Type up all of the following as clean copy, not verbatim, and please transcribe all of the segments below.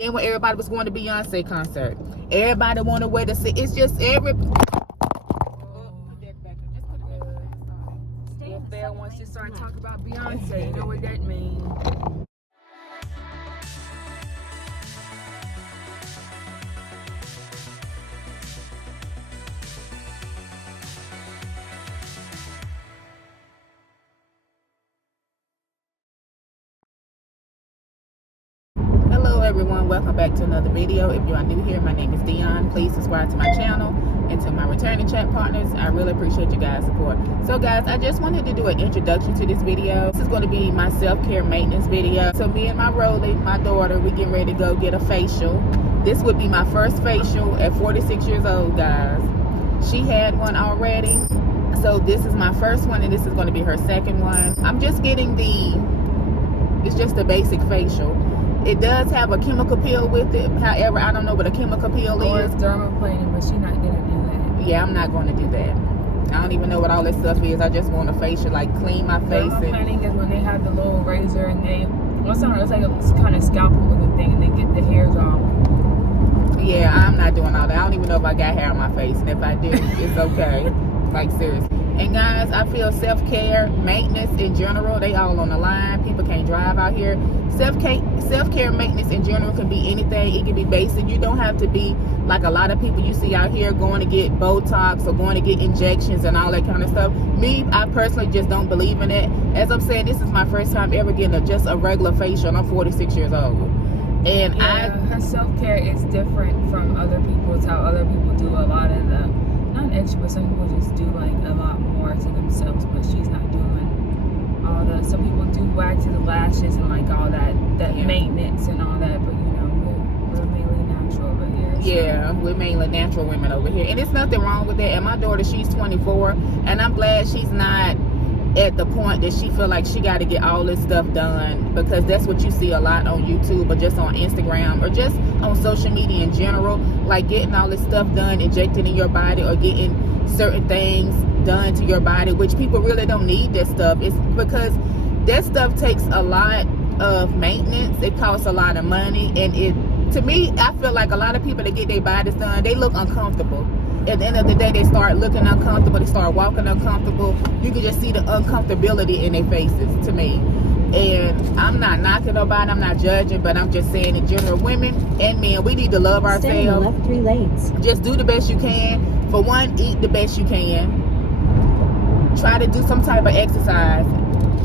Then when everybody was going to Beyonce concert, everybody wanted where to sit. It's just every. If Belle wants to start talking about Beyonce, you know what that means. Hello everyone, welcome back to another video. If you are new here, my name is Dionne. Please subscribe to my channel and to my returning chat partners. I really appreciate you guys' support. So guys, I just wanted to do an introduction to this video. This is going to be my self-care maintenance video. So me and my Rolly, my daughter, we getting ready to go get a facial. This would be my first facial at 46 years old, guys. She had one already. So this is my first one and this is going to be her second one. I'm just getting it's just a basic facial. It does have a chemical peel with it. However, I don't know what a chemical peel is. It's dermaplaning, but she's not gonna do that. Yeah, I'm not going to do that. I don't even know what all this stuff is. I just want a facial, like clean my face. Dermaplaning is when they have the little razor and they, what's on? It's like a kind of scalpel looking thing, and they get the hairs off. Yeah, I'm not doing all that. I don't even know if I got hair on my face, and if I do, it's okay. Like seriously. And guys, I feel self-care, maintenance in general, they all on the line. People can't drive out here. Self-care, maintenance in general can be anything. It can be basic. You don't have to be like a lot of people you see out here going to get Botox or going to get injections and all that kind of stuff. Me, I personally just don't believe in it. As I'm saying, this is my first time ever getting just a regular facial, and I'm 46 years old. And her self-care is different from other people's, how other people do a lot of the, not extra, but some people just do like a lot more to themselves, but she's not doing all the, some people do wax to the lashes and like all that maintenance and all that, but you know, we're mainly natural over here. So. Yeah, we're mainly natural women over here, and there's nothing wrong with that. And my daughter, she's 24, and I'm glad she's not at the point that she feel like she got to get all this stuff done, because that's what you see a lot on YouTube or just on Instagram or just on social media in general, like getting all this stuff done, injected in your body, or getting certain things done to your body, which people really don't need that stuff. It's because that stuff takes a lot of maintenance. It costs a lot of money, and to me, I feel like a lot of people that get their bodies done, they look uncomfortable. At the end of the day, they start looking uncomfortable. They start walking uncomfortable. You can just see the uncomfortability in their faces, to me. And I'm not knocking nobody. I'm not judging, but I'm just saying in general, women and men, we need to love ourselves. Stay in the left 3 lanes. Just do the best you can. For one, eat the best you can. Try to do some type of exercise.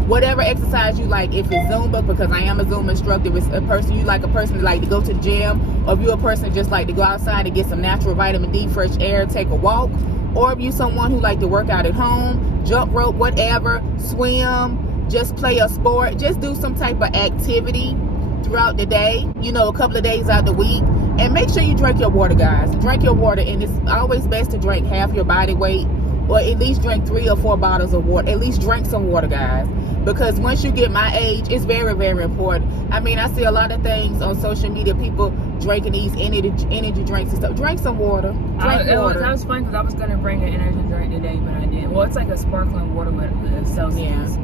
Whatever exercise you like, if it's Zumba, because I am a Zumba instructor, if it's a person you like, a person that like to go to the gym, or if you're a person just like to go outside and get some natural vitamin D, fresh air, take a walk, or if you're someone who like to work out at home, jump rope, whatever, swim, just play a sport, just do some type of activity throughout the day, you know, a couple of days out the week. And make sure you drink your water, guys. Drink your water, and it's always best to drink half your body weight, or at least drink 3 or 4 bottles of water. At least drink some water, guys, because once you get my age, it's very, very important. I mean, I see a lot of things on social media, people drinking these energy drinks and stuff. Drink some water. Drink water. That was fun, because I was going to bring an energy drink today, but I didn't. Well, it's like a sparkling water with Celsius. Yeah.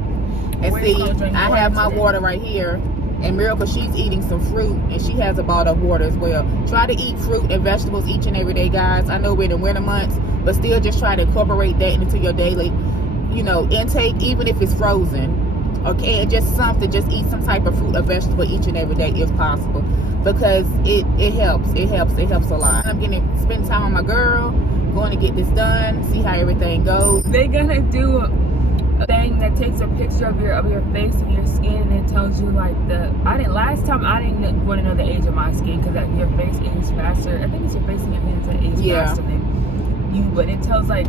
And see, I have my water right here. And Miracle, she's eating some fruit, and she has a bottle of water as well. Try to eat fruit and vegetables each and every day, guys. I know we're in the winter months, but still just try to incorporate that into your daily, you know, intake, even if it's frozen. Okay, and just eat some type of fruit or vegetable each and every day if possible, because it helps. It helps a lot. I'm gonna spend time with my girl, going to get this done, see how everything goes. They're gonna do a thing that takes a picture of your face and your skin, and it tells you like last time I didn't want to know the age of my skin, because your face ages faster. I think it's your face and your hands that age faster than you, but it tells like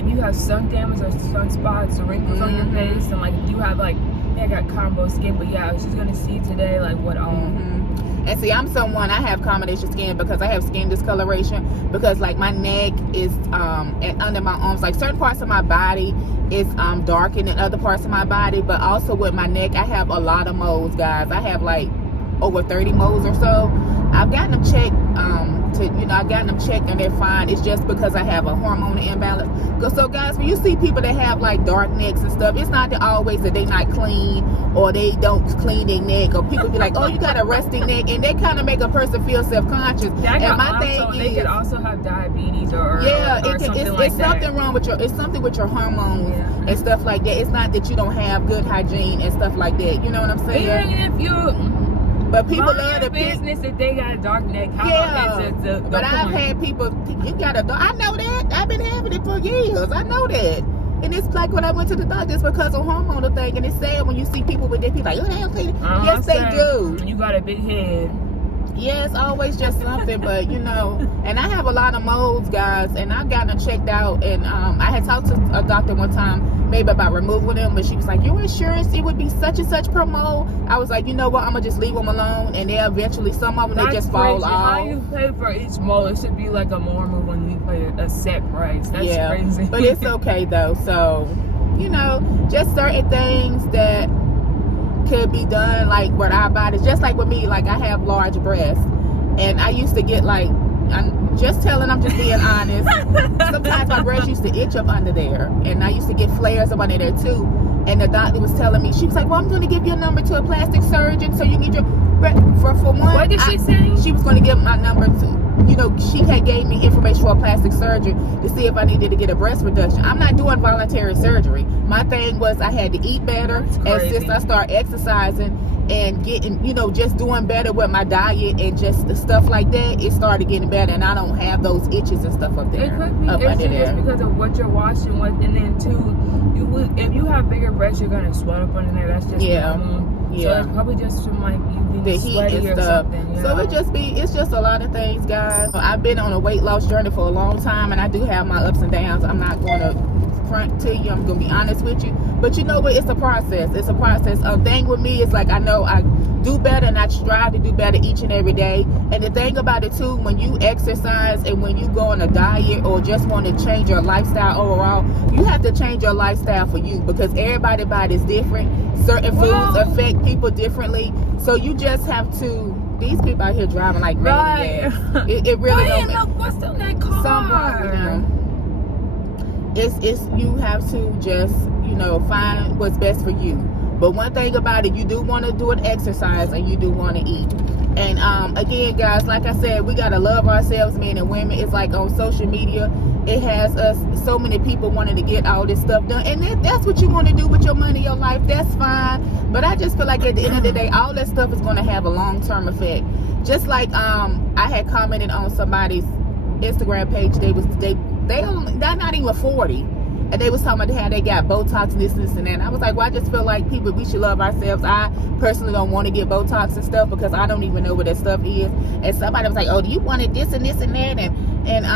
if you have sun damage or sunspots or wrinkles on your face, and like if you have like, I got combo skin, but yeah, I was just gonna see today like what And see, I'm someone, I have combination skin because I have skin discoloration, because like my neck is and under my arms, like certain parts of my body is darker than other parts of my body, but also with my neck I have a lot of moles, guys. I have like over 30 moles or so. I've gotten them checked to, you know, I got them checked and they're fine. It's just because I have a hormonal imbalance. So guys, when you see people that have like dark necks and stuff, it's not that always that they not clean or they don't clean their neck, or people be like, oh, you got a rusty neck, and they kind of make a person feel self-conscious. And my thing they could also have diabetes or it's something wrong with it's something with your hormones and stuff like that. It's not that you don't have good hygiene and stuff like that. You know what I'm saying? Even if you. But people love the business if they got a dark neck. But I've had people, you got a dark. I know that. I've been having it for years. I know that. And it's like when I went to the doctor, it's because of hormonal thing. And it's sad when you see people with that, people like, oh, they don't clean it. Yes, they do. You got a big head. Yeah, it's always just something, but you know, and I have a lot of moles, guys, and I got them checked out, and I had talked to a doctor one time, maybe about removing them, but she was like, your insurance, it would be such and such per mole. I was like, you know what, I'm gonna just leave them alone, and they eventually, some of them, they just fall off. How you pay for each mole? It should be like a normal when you pay a set price. That's crazy. But it's okay though, so, you know, just certain things that could be done like with our bodies, just like with me, like I have large breasts, and I used to get like, I'm just being honest, sometimes my breasts used to itch up under there, and I used to get flares up under there too, and the doctor was telling me, she was like, well, I'm going to give you a number to a plastic surgeon so you can get your for one. What did she say? She was going to give my number to, you know, she had gave me information for a plastic surgeon to see if I needed to get a breast reduction. I'm not doing voluntary surgery. My thing was I had to eat better, and since I started exercising and getting, you know, just doing better with my diet and just the stuff like that, it started getting better, and I don't have those itches and stuff up there. It could be itching because of what you're washing with, and then too, if you have bigger breasts, you're gonna sweat up under there. That's just normal. So it's probably just from like you being sweaty or something. So it's just a lot of things, guys. I've been on a weight loss journey for a long time, and I do have my ups and downs. I'm not going to front to you. I'm going to be honest with you. But you know what? It's a process. It's a process. A thing with me is like, I know I do better, and I strive to do better each and every day. And the thing about it too, when you exercise and when you go on a diet or just want to change your lifestyle overall, you have to change your lifestyle for you, because everybody's body is different. Certain foods affect people differently, so you just have to. These people out here driving like maniacs. It really don't make. What's in that car? Something wrong with them. It's you have to just, you know, find what's best for you. But one thing about it, you do want to do an exercise and you do want to eat. And again, guys, like I said, we gotta love ourselves, men and women. It's like on social media, it has us, so many people wanting to get all this stuff done, and that's what you want to do with your money, your life. That's fine. But I just feel like at the end of the day, all that stuff is going to have a long-term effect. Just like I had commented on somebody's Instagram page, they're not even 40. And they was talking about how they got Botox, this, and that. And I was like, well, I just feel like people, we should love ourselves. I personally don't want to get Botox and stuff because I don't even know what that stuff is. And somebody was like, oh, do you wanted this and this and that? And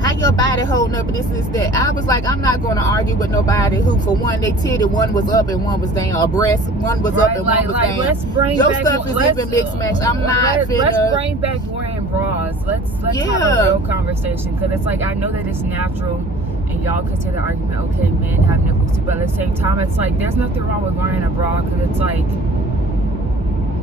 how your body holding up and this and this, that. I was like, I'm not going to argue with nobody who, for one, they titty, one was up and one was down. A breast, one was up and one was down. Let's bring your back, stuff is even mixed match. I'm not finna. Let's bring back wearing bras. Let's have a real conversation, because it's like, I know that it's natural. And y'all could say the argument, okay, men have nipples too, but at the same time, it's like, there's nothing wrong with wearing a bra, because it's like,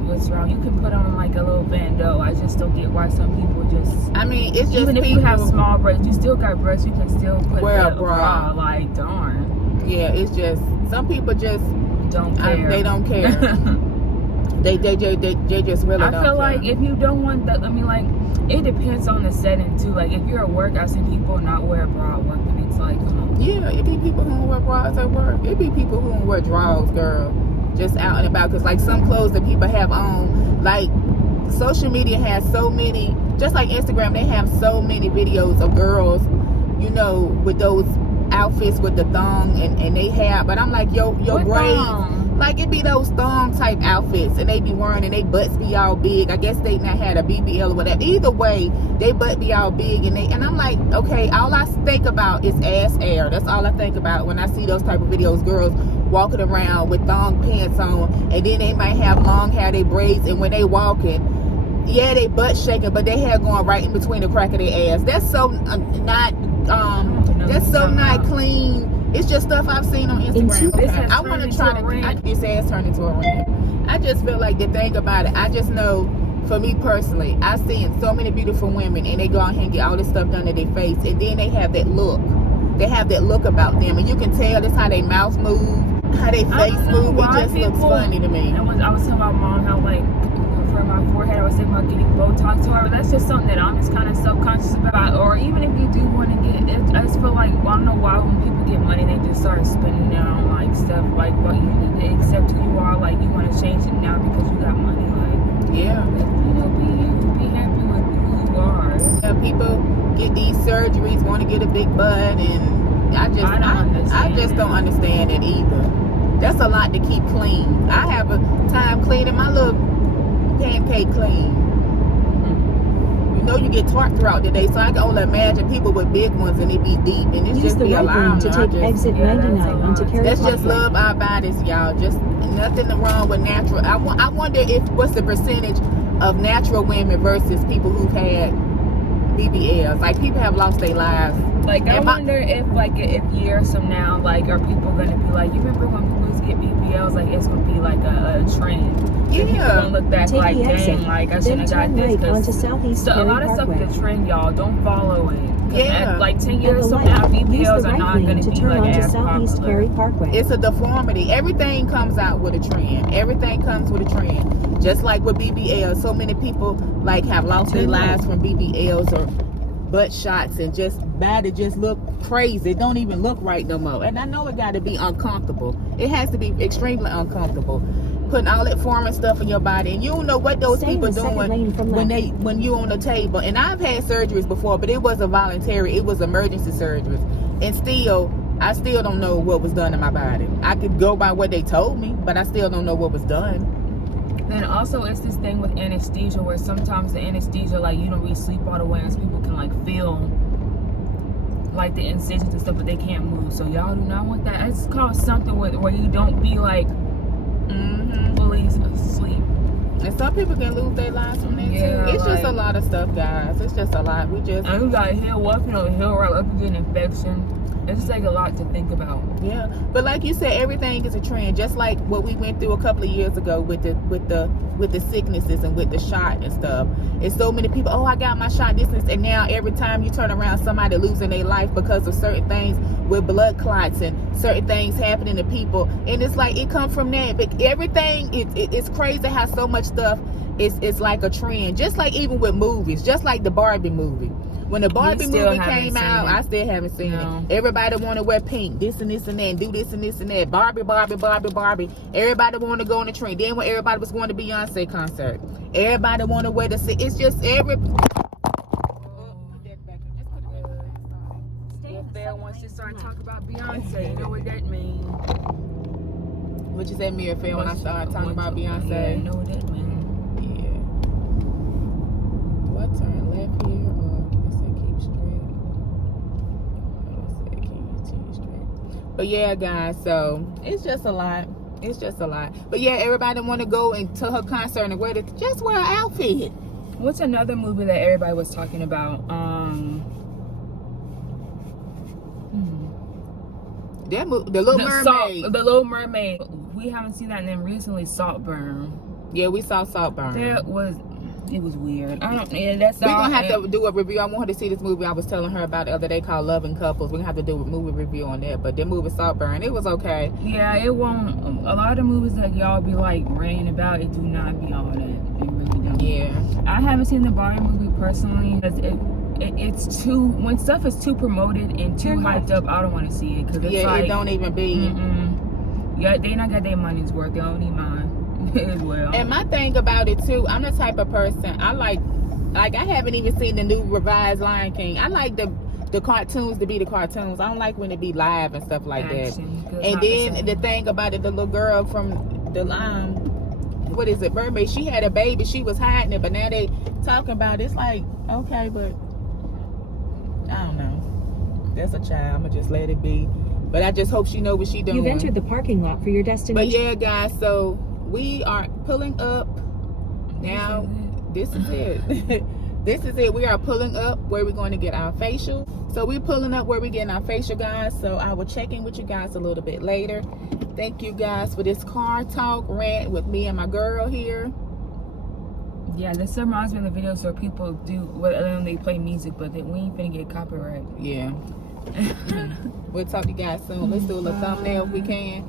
what's wrong? You can put on like a little bandeau. I just don't get why some people just, I mean, it's just even if you have small breasts, you still got breasts, you can still wear a bra. Like, darn. Yeah, it's just, some people just don't care. They don't care. They just really don't care. I feel like if you don't want that, I mean, like, it depends on the setting too. Like, if you're at work, I've seen people not wear a bra at work, and it's like, come on. Yeah, it be people who wear bras at work. It be people who wear drawers, girl, just out and about. Because like some clothes that people have on, like social media has so many, just like Instagram, they have so many videos of girls, you know, with those outfits with the thong, and they have, but I'm like, your braids. Like, it be those thong type outfits, and they be wearing, and they butts be all big. I guess they not had a BBL or whatever. Either way, they butt be all big, and I'm like, okay, all I think about is ass air. That's all I think about when I see those type of videos. Girls walking around with thong pants on, and then they might have long hair, they braids, and when they walking, yeah, they butt shaking, but their hair going right in between the crack of their ass. That's so not clean. It's just stuff I've seen on Instagram. I want to try to get this ass turned into a rant. I just feel like the thing about it, I just know for me personally, I've seen so many beautiful women and they go out here and get all this stuff done to their face, and then they have that look. They have that look about them, and you can tell that's how their mouth move, how their face move. It just looks funny to me. I was telling my mom how, like, for my forehead, I was thinking about getting Botox. However, that's just something that I'm just kind of self-conscious about. Or even if you do want to get it, I just feel like, well, I don't know why when people get money, they just start spending it on, like, stuff like, well, you need to accept who you are. Like, you want to change it now because you got money. Like, yeah, you know, be happy with who you are. Yeah, people get these surgeries, want to get a big butt, and I just don't understand it either. That's a lot to keep clean. I have a time cleaning my little pancake clean. You know, you get tart throughout the day, so I can only imagine people with big ones and it be deep, and it's Use just the be right lane allowed to take exit 99 onto Cary Let's just Parkway. love our bodies, y'all. Just nothing wrong with natural. I wonder if what's the percentage of natural women versus people who've had BBLs. Like, people have lost their lives. Like, I wonder if, like, if years from now, like, are people gonna be like, you remember when people used to get BBLs? Like, it's gonna be like a trend. Yeah. People gonna look back Take like, the exit, dang, like, I then shouldn't have got turn this. right onto 'Cause Southeast so a Cary lot of stuff Parkway. is a trend, y'all. Don't follow it. 'Cause Yeah. like 10 At years the from now, light, use BBLs the are right not lane gonna to be turn like onto as Southeast popular. Cary Parkway. It's a deformity. Everything comes out with a trend. Everything comes with a trend. Just like with BBL, so many people like have lost their lives from BBLs or butt shots, and just body just look crazy. It don't even look right no more. And I know it got to be uncomfortable. It has to be extremely uncomfortable. Putting all that foreign stuff in your body, and you don't know what those Stay in people the second lane doing from when you on the table. And I've had surgeries before, but it wasn't voluntary. It was emergency surgeries, and I still don't know what was done in my body. I could go by what they told me, but I still don't know what was done. And also, it's this thing with anesthesia where sometimes the anesthesia, like, you don't really sleep all the way, and people can, like, feel like the incisions and stuff, but they can't move. So y'all do not want that. It's called something where you don't be like fully asleep. And some people can lose their lives from that too. It's just a lot of stuff, guys. It's just a lot. And you got heal up, heal right up, you get an infection. It's just like a lot to think about. Yeah, but like you said, everything is a trend. Just like what we went through a couple of years ago with the sicknesses and with the shot and stuff. It's so many people. Oh, I got my shot. And now every time you turn around, somebody losing their life because of certain things with blood clots and certain things happening to people. And it's like it comes from that. But everything, it's crazy how so much stuff is like a trend. Just like even with movies, just like the Barbie movie. When the Barbie movie came out, I still haven't seen it. Everybody want to wear pink, this and this and that, and do this and this and that. Barbie. Everybody want to go on the trend. Then when everybody was going to Beyonce concert, everybody want to wear the. It's just every. Bell wants to start talking about Beyonce. You know what that means? What you said, Mira Fair, when I started talking about Beyonce? Yeah, you know what that means. Yeah. Do I turn left here or let's say keep straight? But yeah, guys, so it's just a lot. But yeah, everybody want to go into her concert and wear just wear an outfit. What's another movie that everybody was talking about? That movie, The Little Mermaid. The Little Mermaid. We haven't seen that, and then recently Saltburn. Yeah, we saw Saltburn. It was weird. We're gonna have to do a review. I want her to see this movie I was telling her about the other day called Loving Couples. We're gonna have to do a movie review on that. But the movie Saltburn, it was okay. Yeah, it won't. A lot of movies that y'all be like ranting about, it do not be all that. It really don't. Yeah. I haven't seen the Barbie movie personally because it's too, when stuff is too promoted and too hyped up, I don't want to see it because it's like, it don't even be. Yeah, they not got their money's worth. They don't need mine as well. And my thing about it too, I'm the type of person I like I haven't even seen the new revised Lion King. I like the cartoons to be the cartoons. I don't like when it be live and stuff like Action, that. And then the thing about it, the little girl from the what is it, Mermaid? She had a baby. She was hiding it, but now they talking about it. It's like, okay, but I don't know. That's a child. I'ma just let it be. But I just hope she know what she doing. You've entered the parking lot for your destination. But yeah, guys, so we are pulling up now. This is it. This is it. We are pulling up where we're going to get our facial. So we're pulling up where we're getting our facial, guys. So I will check in with you guys a little bit later. Thank you guys for this car talk rant with me and my girl here. Yeah, this reminds me of the videos where people do, when they play music, but we ain't finna get copyright. Yeah. We'll talk to you guys soon. Let's do a little thumbnail if we can.